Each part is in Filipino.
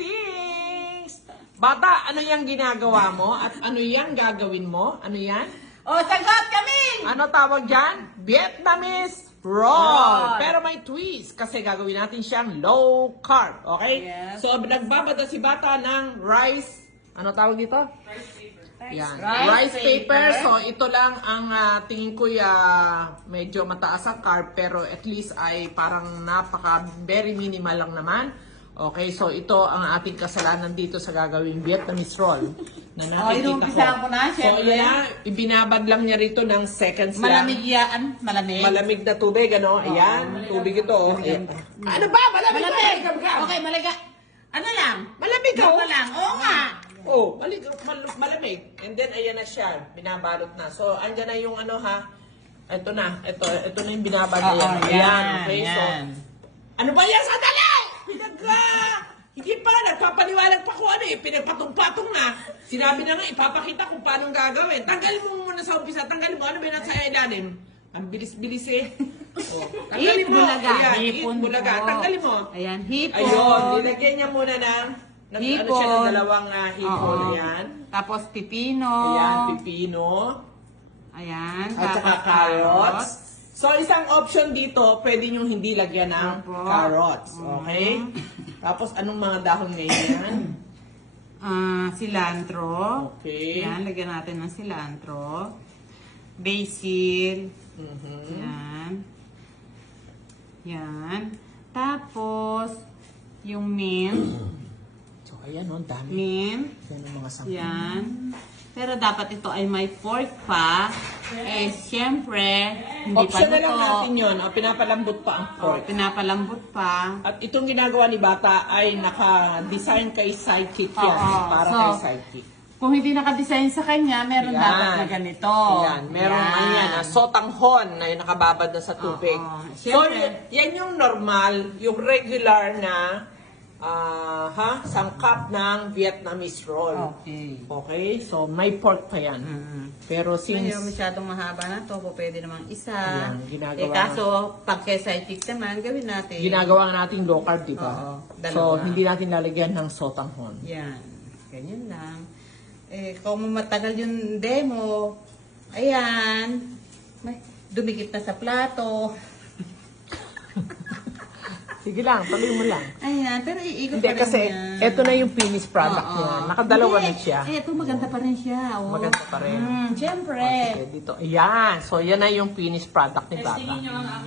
Tings! Bata, ano yung ginagawa mo? At ano yung gagawin mo? Ano yan? O, sagot kami! Ano tawag dyan? Vietnamese roll. Pero may twist kasi gagawin natin siyang low carb. Okay? Yes. So, nagbabada si bata ng rice. Ano tawag dito? Yan. Rice Paper. paper. So, ito lang ang tingin ko medyo mataas ang carb pero at least ay parang very minimal lang naman. Okay, so ito ang ating kasalanan dito sa gagawing Vietnamese roll na nakikita inumpisahan ko na, So, syempre. yan, ibinabad lang niya rito ng seconds Malamig lang. yan. Malamig. Malamig na tubig, ano? Ayan, tubig ito. Oh. Ayan. Ano ba? Malamig ba? Malamig. Gab-gab. Okay, malamig. Ano lang? Malamig ka. Ano lang? Oo nga. Oh, malamig. And then, ayan na siya. Binabalot na. So, andyan na yung ano ha. Ito na. Ito na yung binabad. Ayan. Ayan. Okay, so. Ano ba yan? Sandali! Hindi pa nga. Nagpapaliwalag pa ko ano eh. Pinagpatong-patong na. Sinabi na nga, ipapakita kung paano gagawin. Tanggalin mo muna sa umpisa. Tanggalin mo. Ano ba yung nasa ilalim? Ang bilis-bilis eh. Oh. Tanggalin mo. Bulaga. Ayan, Hipon bulaga. po. Tanggalin mo. Ayan, hipon. Ayun, nilagyan niya muna ng ano siya ng dalawang hipon. Oo. Ayan. Tapos pipino. Ayan, pipino. Ayan. At saka tapos carrots. So, isang option dito, pwede nyo hindi lagyan ng Opo. carrots. Okay? Tapos, anong mga dahon ngayon yan? Cilantro. Okay. Ayan, lagyan natin ng cilantro. Basil. Mhm. Yan. Yan. Tapos, yung mint. So, ayan o, dami. Mint. Yan ang mga sangkap. Yan. Pero dapat ito ay may pork pa. Eh, syempre, hindi pa Option na lang luto. natin yun. O, pinapalambot pa ang pork. Pinapalambot pa. At itong ginagawa ni Bata ay naka-design kay Sidekick yan. Oo. Para So, kay Sidekick. Kung hindi nakadesign sa kanya, meron Yan. dapat na ganito. Ayan, meron sotanghon na yung nakababad na sa tubig. Oo. So, Siyempre. yan yung normal, yung regular na sangkap ng Vietnamese roll. Okay. Okay? So, may pork pa yan. Pero since... Ngayon, masyadong mahaba na to, pwede namang isa. Ayan, ginagawa kaso, pag kay sidekick naman, gawin natin. ginagawa nating low carb, di ba? Oo, dalawa. So, hindi natin lalagyan ng sotanghon. Yan. Ganyan lang. Eh, kung matagal yung demo, ayan, dumikit na sa plato. Sige lang, tuloy mo lang. Ayan, pero iikot Hindi, pa rin kasi yan. eto na yung finished product Oo. niya. Nakadalawa Hindi, na siya. Ito, maganda pa rin siya. Oh. Maganda pa rin. Siyempre. Sige, dito. Ayan. So, yan na yung finished product ni Bata.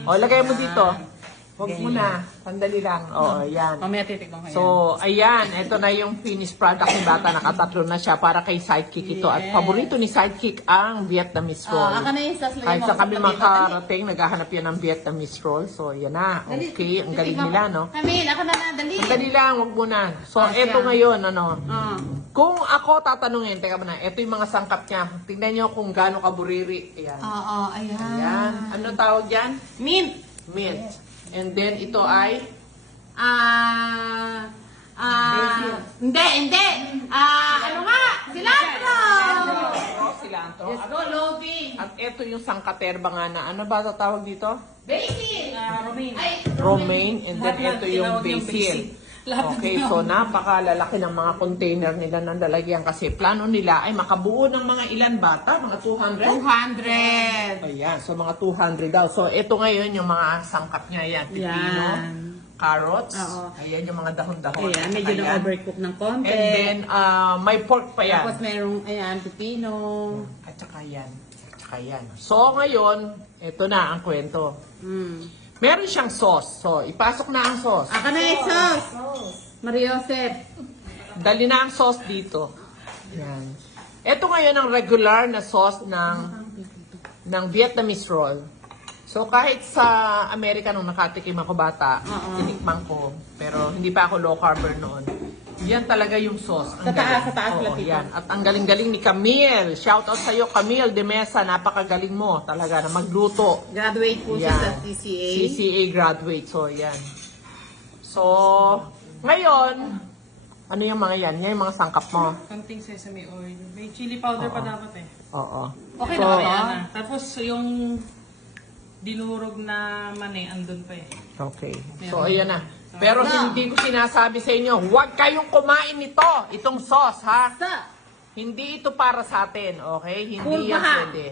O, lagay mo dito. Huwag mo na. Sandali lang. O, ayan. Mamaya titikman ko yan. So, ayan. Ito na yung finished product ni Bata. Nakatatlo na siya para kay Sidekick ito. At paborito ni Sidekick ang Vietnamese roll. Aka na yung sauce. Kahit sa kami makarating, naghahanap yan ng Vietnamese roll. So, yan na. Okay. Ang galing nila, no? Kamil, ako na, dali. Sandali lang. Huwag mo na. So, siya. eto ngayon, ano. Ah. Kung ako tatanungin, teka muna, ito yung mga sangkap niya. Tingnan nyo kung gaano kaburiri. Ayan. Oo, ayan. Ayan. Ano tawag yan? Mint. Mint. And then, ito ay? Hindi. Ano nga? Cilantro. Cilantro. Let's go, Lobi. At ito yung sangkaterba nga na. Ano ba tawag dito? Basil. Romaine. Ay, Romaine. And then, ito yung basil. Okay, so napakalalaki ng mga container nila ng lalagyan kasi plano nila ay makabuo ng mga ilan bata? Mga 200? 200. Ayan, so mga 200 daw. So ito ngayon yung mga sangkap niya yan. Pipino, carrots, Oo. ayan yung mga dahon-dahon. Ayan, medyo Ayan. na-overcook ng konti. And then, may pork pa yan. Tapos merong, ayan, pipino. At saka yan. At saka yan. So ngayon, ito na ang kwento. Meron siyang sauce. So, ipasok na ang sauce. Aka na yung sauce. Mariosep. Dali na ang sauce dito. Yan. Ito ngayon ang regular na sauce ng Vietnamese roll. So, kahit sa Amerika nung nakatikim ako bata, tinikman ko. Pero hindi pa ako low carber noon. Yan talaga yung sauce. Ang Sa taas galing. Oo, platito. yan. At ang galing-galing ni Camille. Shout out sa'yo, Camille de Mesa. Napakagaling mo talaga na magluto. Graduate po siya Yan. sa CCA. CCA graduate. So, yan. So, ngayon, ano yung mga yan? Yan yung mga sangkap mo. Konting sesame oil. May chili powder pa dapat eh. Oo. Okay So, na ba Ayan yan? na. Tapos yung dinurog na mani, andun pa eh. Okay. So, ayan na. Pero hindi ko sinasabi sa inyo, huwag kayong kumain nito. Itong sauce, ha? Hindi ito para sa atin, okay? Hindi yan pwede.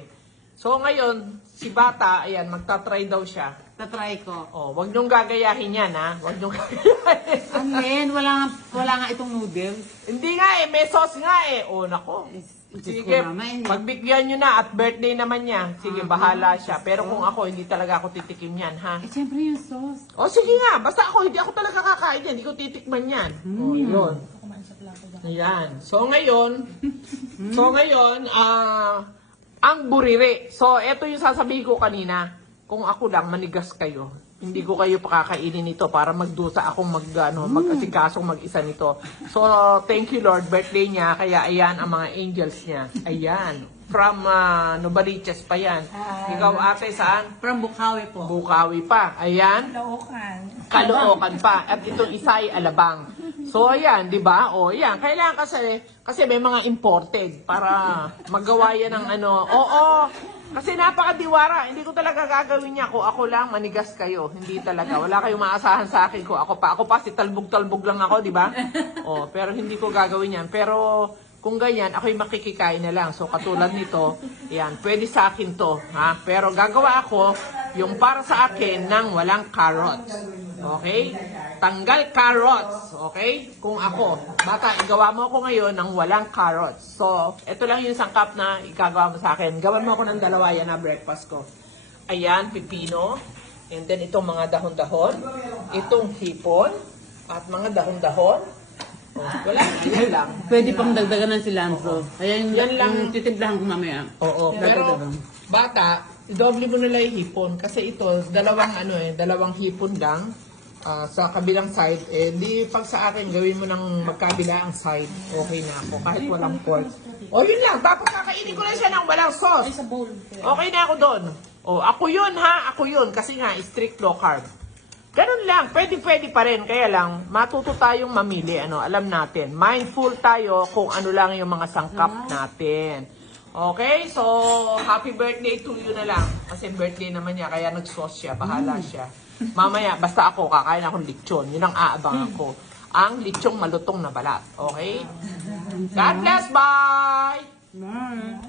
So ngayon, si Bata, ayan, magta-try daw siya. Tatry ko. Oh, wag niyong gagayahin yan, ha? Wag niyong gagayahin. Amen, wala nga itong noodles. Hindi nga eh, may sauce nga eh. Oh, nako. Sige, pagbigyan nyo na at birthday naman niya. Sige, bahala siya. Pero kung ako, hindi talaga ako titikim yan, ha? Eh, siyempre yung sauce. O sige nga, basta ako, hindi ako talaga kakain yan. Hindi ko titikman yan. O, yun. Ayan. So ngayon, ang buriri. So, eto yung sasabihin ko kanina. Kung ako lang, manigas kayo. Hindi ko kayo pakakainin nito para magdusa akong mag-asikasong mag-isa nito. So, thank you Lord, birthday niya. Kaya ayan ang mga angels niya. Ayan. From Novaliches pa yan. Ikaw ate, saan? From Bukawi po. Bukawi pa. Ayan. Caloocan pa. At itong isa ay Alabang. So, ayan, di ba? O, ayan. Kailangan kasi may mga imported para magawa yan ng ano. Oo. Kasi napakadiwara. Hindi ko talaga gagawin niya. Kung ako lang, manigas kayo. Hindi talaga. Wala kayong maasahan sa akin. Kung ako pa si talbog-talbog lang ako, di ba? O, pero hindi ko gagawin yan. Pero, kung ganyan, ako'y makikikain na lang. So, katulad nito, yan, pwede sa akin to. Ha? Pero gagawa ako yung para sa akin ng walang carrots. Okay? Tanggal carrots. Okay? Kung ako, Bata, igawa mo ako ngayon ng walang carrots. So, ito lang yung sangkap na igagawa mo sa akin. Gawan mo ako ng dalawa yan na breakfast ko. Ayan, pipino. And then, itong mga dahon-dahon. Itong hipon. At mga dahon-dahon. Oh, wala, yan lang. Pwede pang dagdagan ng cilantro. Kaya Yan lang. yung titimplahan ko mamaya. Oo, pero Bata, doble mo nila yung hipon. Kasi ito, dalawang hipon lang. Sa kabilang side, di pag sa akin, gawin mo ng magkabilaang side, okay na ako, kahit walang pork. O yun lang, tapos kakainin ko lang siya ng walang sauce. Okay na ako doon. O, ako yun ha, ako yun. Kasi nga, strict low carb. Ganun lang, pwede pa rin. Kaya lang, matuto tayong mamili. Alam natin, mindful tayo kung ano lang yung mga sangkap natin. Okay, so, happy birthday to you na lang. Kasi birthday naman niya, kaya nag-sauce siya, bahala siya. Mamaya, basta ako, kakain akong lechon. Yun ang aabang ako. Ang lechong malutong na balat. Okay? God bless, bye! Bye.